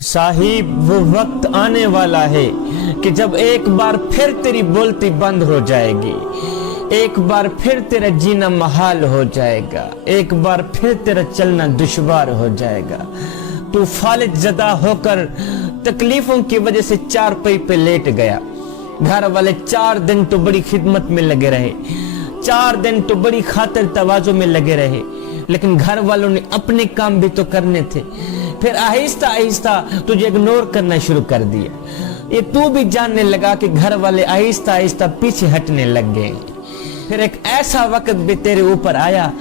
साहिब वो वक्त आने वाला है कि जब एक बार फिर तेरी बोलती बंद हो जाएगी, एक बार फिर तेरा जीना महाल हो जाएगा, एक बार फिर तेरा चलना दुश्वार हो जाएगा। तू फालिज ज़दा होकर तकलीफों की वजह से चारपाई पे लेट गया। घर वाले 4 दिन तो बड़ी खिदमत में लगे रहे, 4 दिन तो बड़ी खातिर तवाज़ो में लगे रहे, लेकिन घर वालों ने अपने काम भी तो करने थे। फिर आहिस्ता आहिस्ता तुझे इग्नोर करना शुरू कर दिया। ये तू भी जानने लगा कि घर वाले आहिस्ता आहिस्ता पीछे हटने लग गए। फिर एक ऐसा वक्त भी तेरे ऊपर आया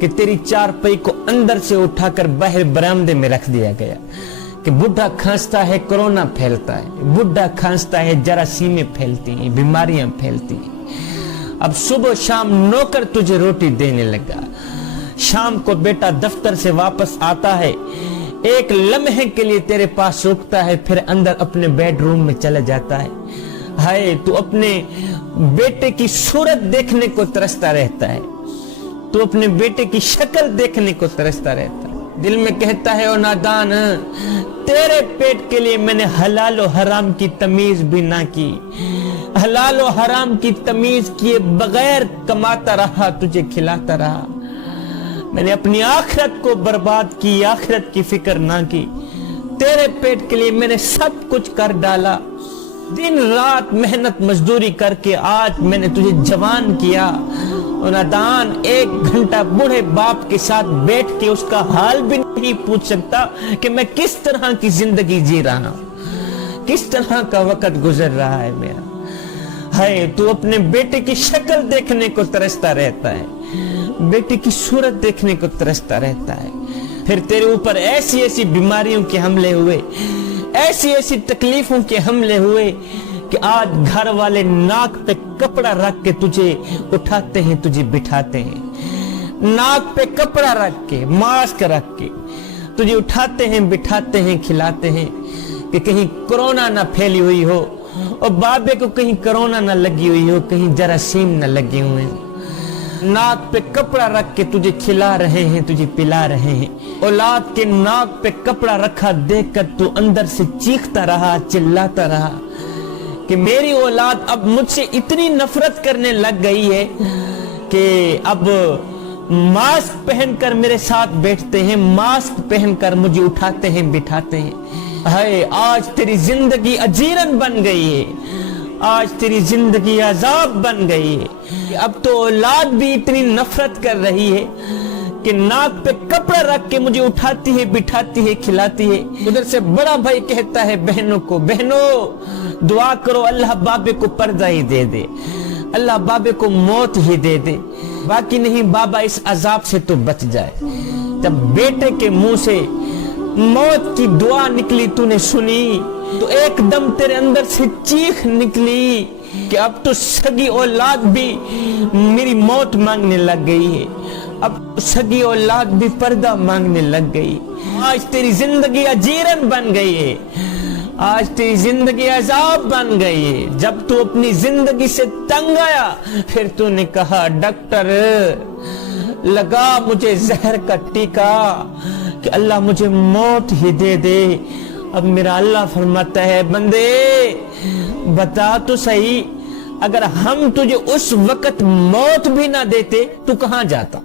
कि तेरी चारपाई को अंदर से उठाकर बाहर बरामदे में रख दिया गया कि बुढ़ा खांसता है कोरोना फैलता है, बुढ़ा खांसता है जरासीमें फैलती हैं, बीमारियां फैलती हैं। अब सुबह शाम नौकर तुझे रोटी देने लगा। शाम को बेटा दफ्तर से वापस आता है, एक लम्हे के लिए तेरे पास रुकता है, फिर अंदर अपने बेडरूम में चला जाता है। हाय, तू अपने बेटे की सूरत देखने को तरसता रहता है, तू अपने बेटे की शक्ल देखने को तरसता रहता है। दिल में कहता है ओ नादान, तेरे पेट के लिए मैंने हलाल और हराम की तमीज भी ना की, हलाल और हराम की तमीज किए बगैर कमाता रहा, तुझे खिलाता रहा। मैंने अपनी आखिरत को बर्बाद की, आखिरत की फिक्र ना की। तेरे पेट के लिए मैंने सब कुछ कर डाला, दिन रात मेहनत मजदूरी करके आज मैंने तुझे जवान किया। और नादान, 1 घंटा बूढ़े बाप के साथ बैठ के उसका हाल भी नहीं पूछ सकता कि मैं किस तरह की जिंदगी जी रहा हूं, किस तरह का वक्त गुजर रहा है मेरा। हाय, तू अपने बेटे की शक्ल देखने को तरसता रहता है, बेटे की सूरत देखने को तरसता रहता है। फिर तेरे ऊपर ऐसी ऐसी बीमारियों के हमले हुए, ऐसी ऐसी तकलीफों के हमले हुए कि आज घर वाले नाक पे कपड़ा रख के तुझे उठाते हैं, तुझे बिठाते हैं। नाक पे कपड़ा रख के, मास्क रख के तुझे उठाते हैं, बिठाते हैं, खिलाते हैं कि कहीं कोरोना ना फैली हुई हो और बाबे को कहीं कोरोना ना लगी हुई हो, कहीं जरासीम ना लगे हुए हो। नाक पे कपड़ा रख के तुझे खिला रहे हैं, तुझे पिला रहे हैं। औलाद के नाक पे कपड़ा रखा देखकर तू अंदर से चीखता रहा, चिल्लाता रहा कि मेरी औलाद अब मुझसे इतनी नफरत करने लग गई है कि अब मास्क पहनकर मेरे साथ बैठते हैं, मास्क पहनकर मुझे उठाते हैं, बिठाते हैं। हाय, आज तेरी जिंदगी अजीरन बन गई है, आज तेरी जिंदगी अजाब बन गई है। अब तो औलाद भी इतनी नफरत कर रही है कि नाक पे कपड़ा रख के मुझे उठाती है, बिठाती है, खिलाती है। उधर से बड़ा भाई कहता है बहनों को, बहनों दुआ करो अल्लाह बाबे को पर्दा ही दे दे, अल्लाह बाबे को मौत ही दे दे, बाकी नहीं बाबा इस अजाब से तो बच जाए। जब बेटे के मुंह से मौत की दुआ निकली तूने सुनी तो एकदम तेरे अंदर से चीख निकली कि अब तो सगी औलाद भी मेरी मौत मांगने लग गई है, अब सगी औलाद भी पर्दा मांगने लग गई। आज तेरी जिंदगी अजीरन बन गई है, आज तेरी जिंदगी अजाब बन गई है। जब तू अपनी जिंदगी से तंग आया फिर तूने कहा डॉक्टर लगा मुझे जहर का टीका कि अल्लाह मुझे मौत ही दे दे। अब मेरा अल्लाह फरमाता है बंदे बता तो सही, अगर हम तुझे उस वक्त मौत भी ना देते तू कहां जाता।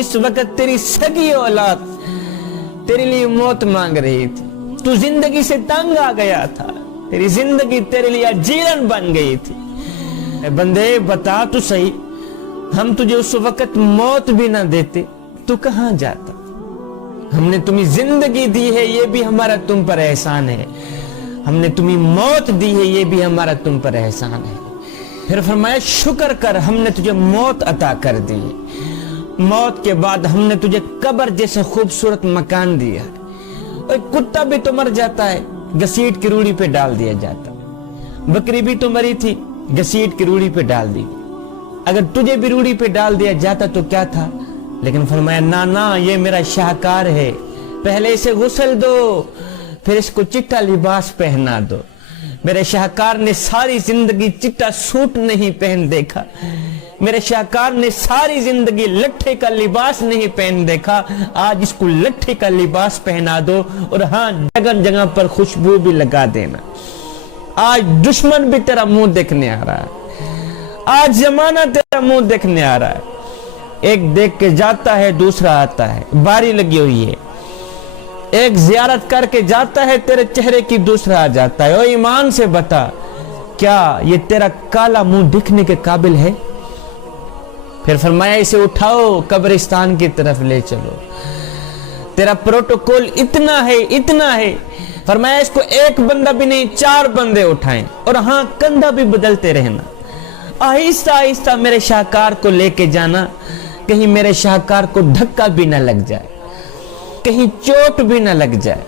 इस वक्त तेरी सगी औलाद तेरे लिए मौत मांग रही थी, तू जिंदगी से तंग आ गया था, तेरी जिंदगी तेरे लिए अजीरन बन गई थी। बंदे बता तो सही, हम तुझे उस वक्त मौत भी ना देते तू कहां जाता। हमने तुम्हें जिंदगी दी है, ये भी हमारा तुम पर एहसान है, हमने तुम्हें मौत दी है, ये भी हमारा तुम पर एहसान है। फिर फरमाया शुक्र कर, हमने तुझे मौत अता कर दी, मौत के बाद हमने तुझे कब्र जैसे खूबसूरत मकान दिया। और कुत्ता भी तो मर जाता है, घसीट की रूढ़ी पे डाल दिया जाता, बकरी भी तो मरी थी, घसीट की रूढ़ी पे डाल दी। अगर तुझे भी रूढ़ी पे डाल दिया जाता तो क्या था, लेकिन फरमाया ना ना, ये मेरा शाहकार है, पहले इसे गुस्ल दो, फिर इसको चिट्टा लिबास पहना दो। मेरे शाहकार ने सारी जिंदगी चिट्टा सूट नहीं पहन देखा, میرے شاہکار نے ساری زندگی لٹھے کا لباس نہیں پہن دیکھا، آج اس کو لٹھے کا لباس پہنا دو، اور ہاں جگہ جگہ پر خوشبو بھی لگا دینا۔ آج دشمن بھی تیرا منہ دیکھنے آ رہا ہے، آج زمانہ تیرا منہ دیکھنے آ رہا ہے۔ ایک دیکھ کے جاتا ہے، دوسرا آتا ہے، باری لگی ہوئی ہے۔ ایک زیارت کر کے جاتا ہے تیرے چہرے کی، دوسرا آ جاتا ہے۔ او ایمان سے بتا، کیا یہ تیرا کالا منہ دکھنے کے قابل ہے؟ پھر فرمایا اسے اٹھاؤ، قبرستان کی طرف لے چلو۔ تیرا پروٹوکول اتنا ہے، فرمایا اس کو ایک بندہ بھی نہیں 4 بندے اٹھائیں، اور ہاں کندھا بھی بدلتے رہنا۔ آہستہ آہستہ میرے شاہکار کو لے کے جانا، کہیں میرے شاہکار کو دھکا بھی نہ لگ جائے، کہیں چوٹ بھی نہ لگ جائے۔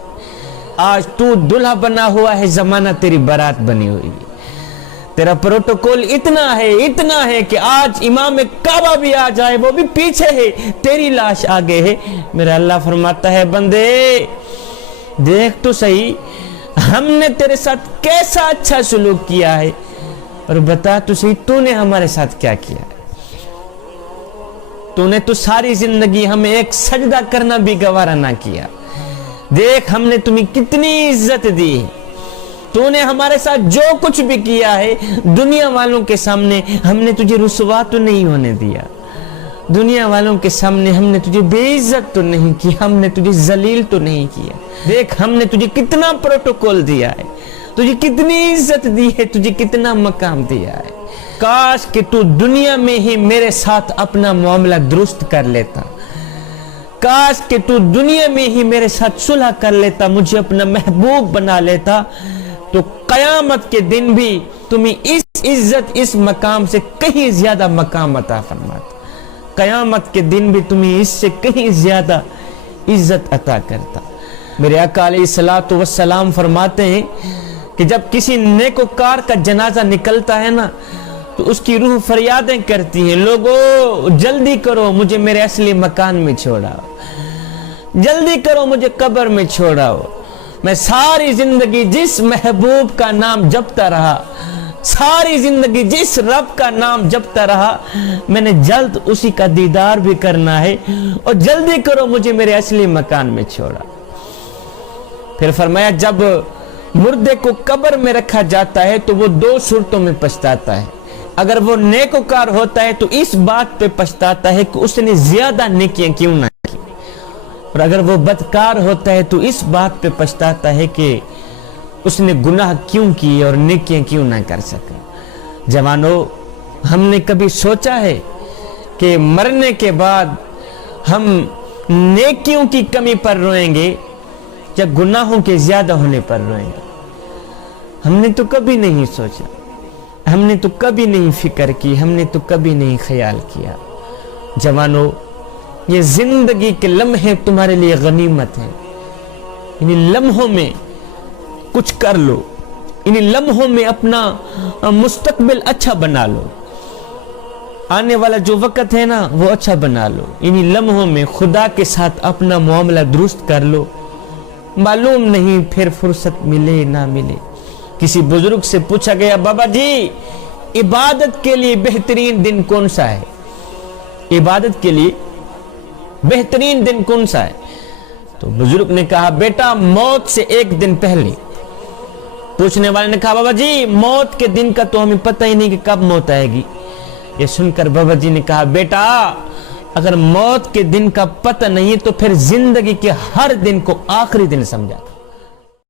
آج تو دلہا بنا ہوا ہے، زمانہ تیری بارات بنی ہوئی ہے۔ تیرا پروٹوکول اتنا ہے کہ آج امام کعبہ بھی آ جائے، وہ بھی پیچھے ہے، تیری لاش آگے ہے۔ میرا اللہ فرماتا ہے بندے دیکھ تو صحیح، ہم نے تیرے ساتھ کیسا اچھا سلوک کیا ہے، اور بتا تو صحیح تو نے ہمارے ساتھ کیا کیا ہے۔ تو نے تو ساری زندگی ہمیں ایک سجدہ کرنا بھی گوارا نہ کیا۔ دیکھ ہم نے تمہیں کتنی عزت دی، تو نے ہمارے ساتھ جو کچھ بھی کیا ہے، دنیا والوں کے سامنے ہم نے تجھے رسوا تو نہیں ہونے دیا، دنیا والوں کے سامنے ہم نے تجھے بے عزت تو نہیں کی، ہم نے تجھے ذلیل تو نہیں کیا۔ دیکھ ہم نے تجھے کتنا پروٹوکول دیا ہے، تجھے کتنی عزت دی ہے، تجھے کتنا مقام دیا ہے۔ کاش کہ تو دنیا میں ہی میرے ساتھ اپنا معاملہ درست کر لیتا، کاش کہ تو دنیا میں ہی میرے ساتھ صلح کر لیتا، مجھے اپنا محبوب بنا لیتا، تو قیامت کے دن بھی تمہیں اس عزت اس مقام سے کہیں زیادہ مقام عطا فرماتا، قیامت کے دن بھی تمہیں اس سے کہیں زیادہ عزت عطا کرتا۔ میرے آقا علیہ الصلوۃ والسلام فرماتے ہیں کہ جب کسی نیکوکار کا جنازہ نکلتا ہے نا، تو اس کی روح فریادیں کرتی ہیں، لوگو جلدی کرو مجھے میرے اصلی مکان میں چھوڑاؤ، جلدی کرو مجھے قبر میں چھوڑاؤ۔ میں ساری زندگی جس محبوب کا نام جپتا رہا، ساری زندگی جس رب کا نام جپتا رہا، میں نے جلد اسی کا دیدار بھی کرنا ہے، اور جلدی کرو مجھے میرے اصلی مکان میں چھوڑا۔ پھر فرمایا جب مردے کو قبر میں رکھا جاتا ہے تو وہ 2 صورتوں میں پچھتاتا ہے۔ اگر وہ نیکوکار ہوتا ہے تو اس بات پہ پچھتاتا ہے کہ اس نے زیادہ نیکیاں کیوں نہ کی، اور اگر وہ بدکار ہوتا ہے تو اس بات پہ پچھتاتا ہے کہ اس نے گناہ کیوں کی اور نیکیاں کیوں نہ کر سکا۔ جوانو، ہم نے کبھی سوچا ہے کہ مرنے کے بعد ہم نیکیوں کی کمی پر روئیں گے یا گناہوں کے زیادہ ہونے پر روئیں گے؟ ہم نے تو کبھی نہیں سوچا، ہم نے تو کبھی نہیں فکر کی، ہم نے تو کبھی نہیں خیال کیا۔ جوانو، یہ زندگی کے لمحے تمہارے لیے غنیمت ہیں، انہیں لمحوں میں کچھ کر لو، انہیں لمحوں میں اپنا مستقبل اچھا بنا لو، آنے والا جو وقت ہے نا وہ اچھا بنا لو، انہیں لمحوں میں خدا کے ساتھ اپنا معاملہ درست کر لو، معلوم نہیں پھر فرصت ملے نہ ملے۔ کسی بزرگ سے پوچھا گیا، بابا جی عبادت کے لیے بہترین دن کون سا ہے؟ عبادت کے لیے بہترین دن کون سا ہے؟ تو بزرگ نے کہا، بیٹا موت سے 1 دن پہلے۔ پوچھنے والے نے کہا، بابا جی موت کے دن کا تو ہمیں پتہ ہی نہیں کہ کب موت آئے گی۔ یہ سن کر بابا جی نے کہا، بیٹا اگر موت کے دن کا پتہ نہیں تو پھر زندگی کے ہر دن کو آخری دن سمجھا۔